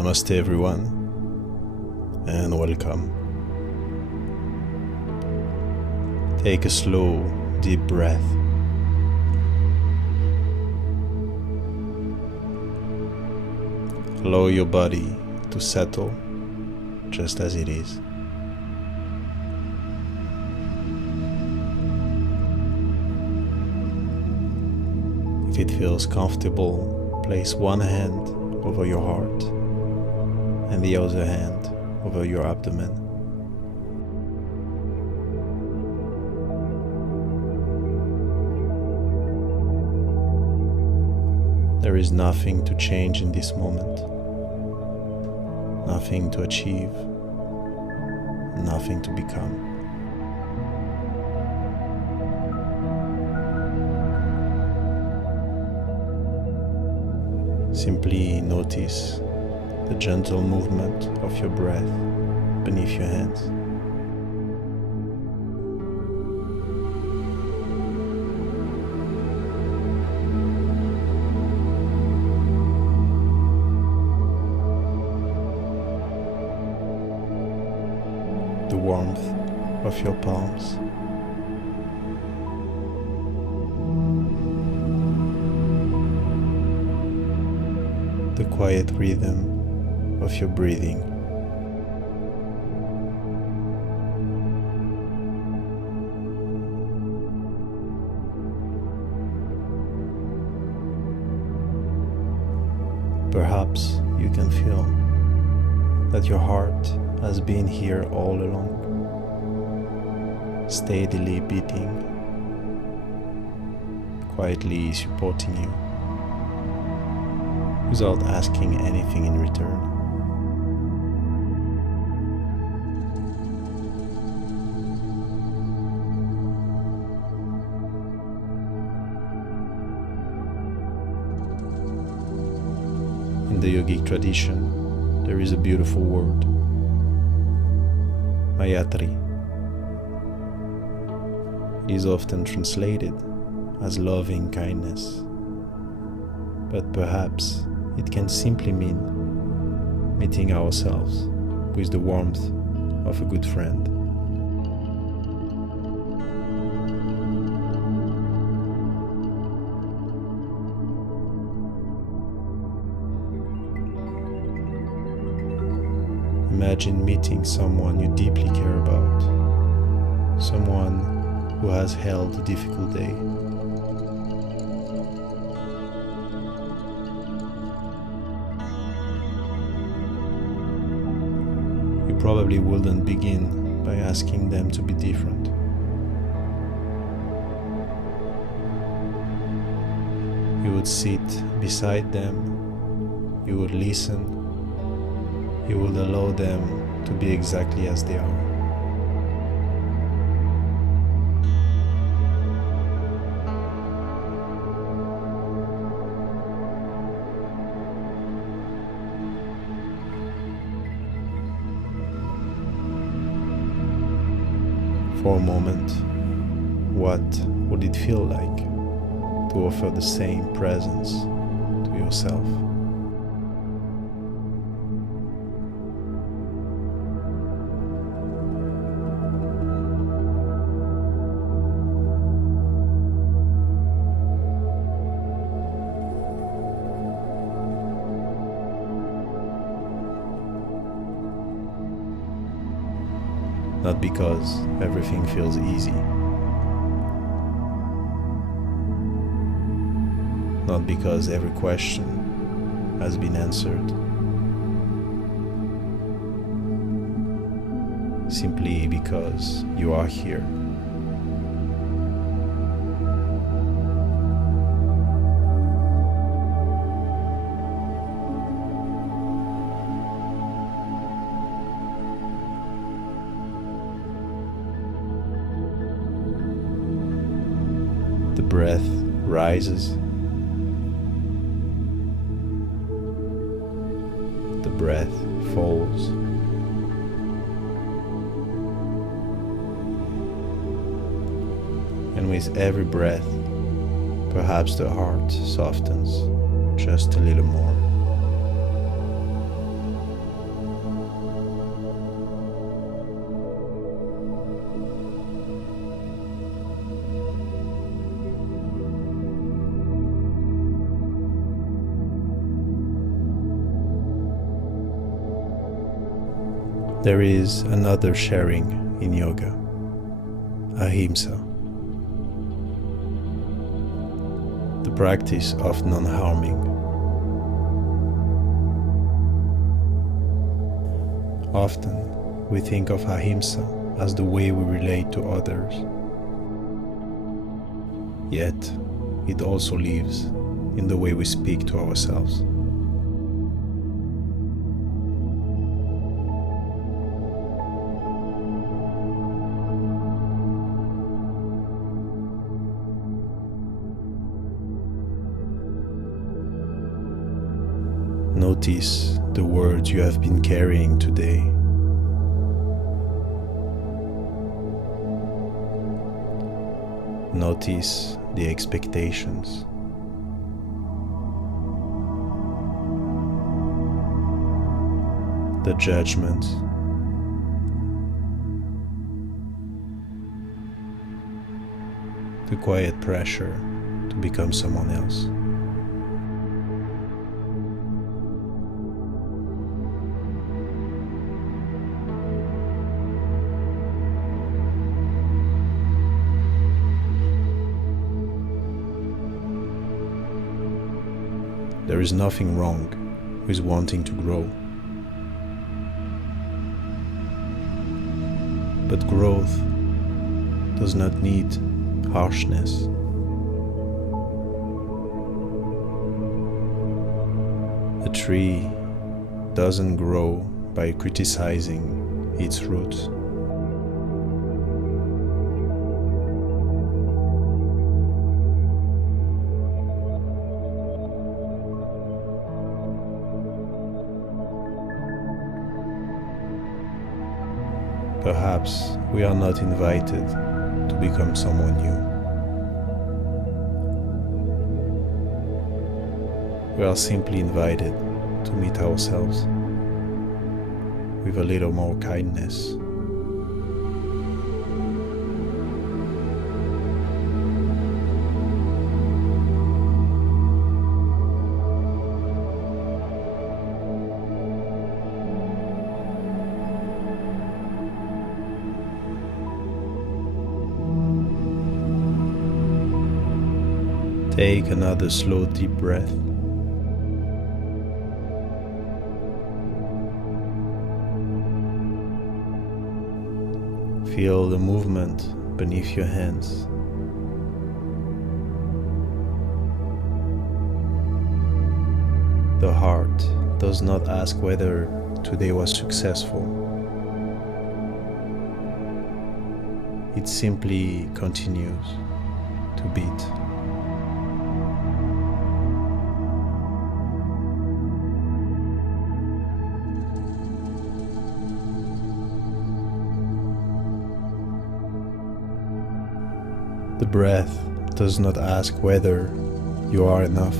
Namaste everyone, and welcome. Take a slow, deep breath. Allow your body to settle just as it is. If it feels comfortable, place one hand over your heart and the other hand over your abdomen. There is nothing to change in this moment, nothing to achieve, nothing to become. Simply notice the gentle movement of your breath beneath your hands. The warmth of your palms. The quiet rhythm of your breathing. Perhaps you can feel that your heart has been here all along, steadily beating, quietly supporting you, without asking anything in return. In the yogic tradition, there is a beautiful word, Maitrī. It is often translated as loving kindness, but perhaps it can simply mean meeting ourselves with the warmth of a good friend. Imagine meeting someone you deeply care about, someone who has held a difficult day. You probably wouldn't begin by asking them to be different. You would sit beside them, you would listen, you would allow them to be exactly as they are. For a moment, what would it feel like to offer the same presence to yourself? Not because everything feels easy, not because every question has been answered, simply because you are here. The breath rises, the breath falls. And with every breath, perhaps the heart softens just a little more. There is another sharing in yoga, Ahimsa, the practice of non-harming. Often we think of Ahimsa as the way we relate to others, yet it also lives in the way we speak to ourselves. Notice the words you have been carrying today. Notice the expectations. The judgment. The quiet pressure to become someone else. There is nothing wrong with wanting to grow. But growth does not need harshness. A tree doesn't grow by criticizing its roots. Perhaps we are not invited to become someone new. We are simply invited to meet ourselves with a little more kindness. Take another slow, deep breath. Feel the movement beneath your hands. The heart does not ask whether today was successful. It simply continues to beat. The breath does not ask whether you are enough.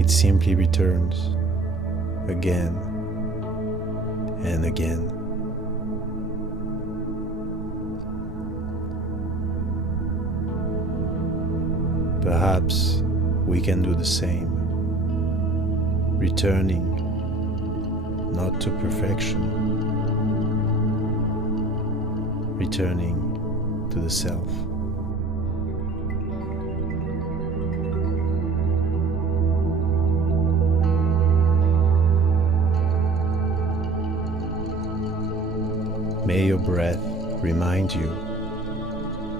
It simply returns again and again. Perhaps we can do the same, returning not to perfection, returning to the self. May your breath remind you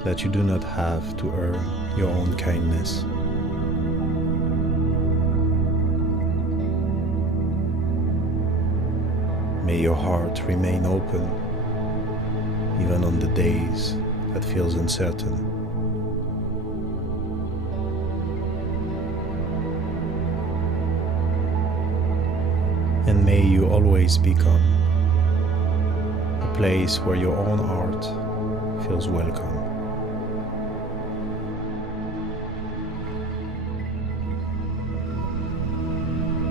that you do not have to earn your own kindness. May your heart remain open even on the days that feels uncertain. And may you always become a place where your own art feels welcome.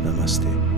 Namaste.